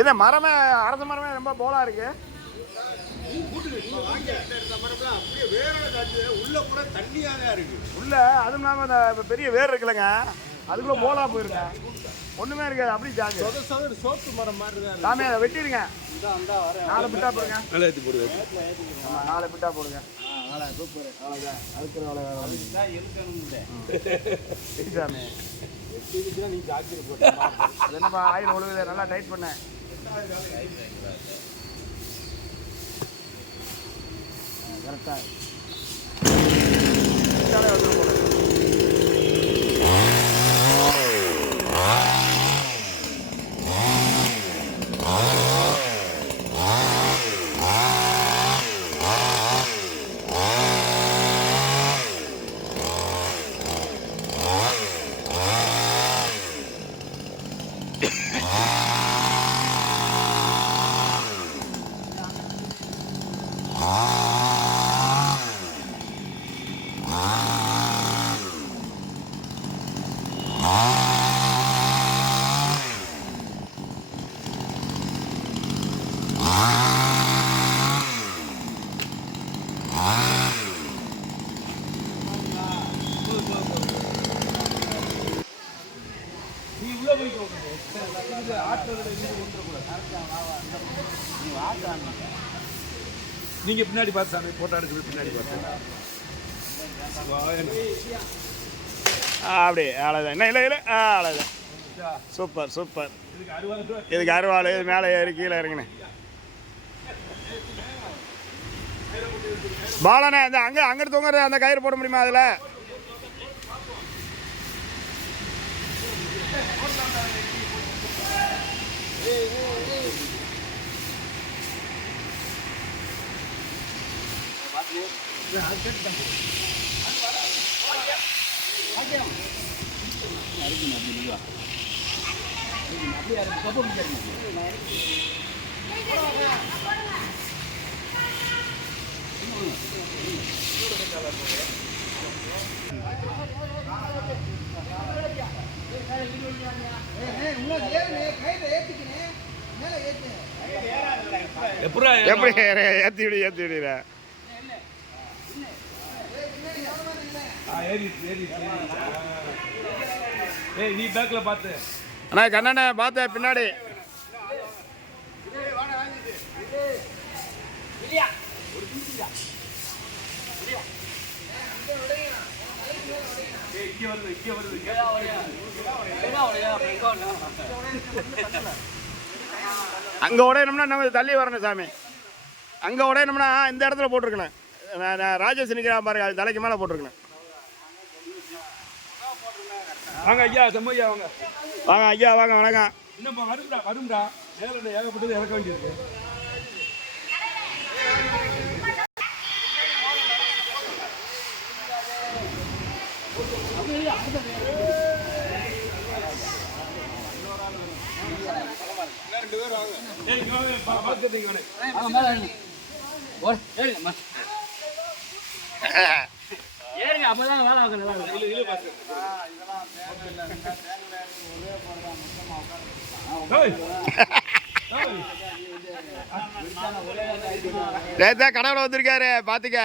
இது மரமே அரச மரமே ரொம்ப போலா இருக்கு. உள்ள அதுவும் இல்லாமல் இந்த பெரிய வேர் இருக்குல்லங்க, அதுக்குள்ள போலா போயிருங்க, ஒண்ணுமே இருக்காது. அப்படி ஜாங்க சோப்பு மரம் மாதிரி சாமி அதை வெட்டிடுங்க. 4 பிட்டா போடுங்க. 4 பிட்டா போடுங்க. என்னப்பா ஆயில் ஒழுகுது, நல்லா டைட் பண்ண. கரெக்டா நீங்க பின்னாடி பார்த்து சாமி போட்டோ எடுக்கிறது பின்னாடி பார்த்து அப்படி அவ்வளோதான். என்ன இல்லை இல்லை அவ்வளோதான். Super super. இதுக்கு அருவாள் இது மேலே ஏறி கீழே இறங்கினேன். பாலண்ணே இந்த அங்கே தூங்குறது அந்த கயிறு போட முடியுமா அதில்? எப்படி ஏற்றி விடுற? நீ பேக்ல பார்த்து அண்ணா கண்ணண்ணே பார்த்த பின்னாடி அங்கே உடையணும்னா நம்ம தள்ளி வரணும் சாமி. அங்கே உடையணும்னா இந்த இடத்துல போட்டிருக்கணும். நான் ராஜேஷ் நிற்கிறான் பாருங்க, அது தலைக்கு மேலே போட்டிருக்கணும். வாங்க ஐயா, செம்மையா வாங்க. வாங்க ஐயா வாங்க. வணக்கம். இன்னும் வரும்டா நேரில் ஏகப்பட்டது இறக்க வேண்டியிருக்கு. ஏறுங்க, அப்பதான் வேலை ஆகணும். கடவுளை வந்திருக்காரு பாத்துக்க.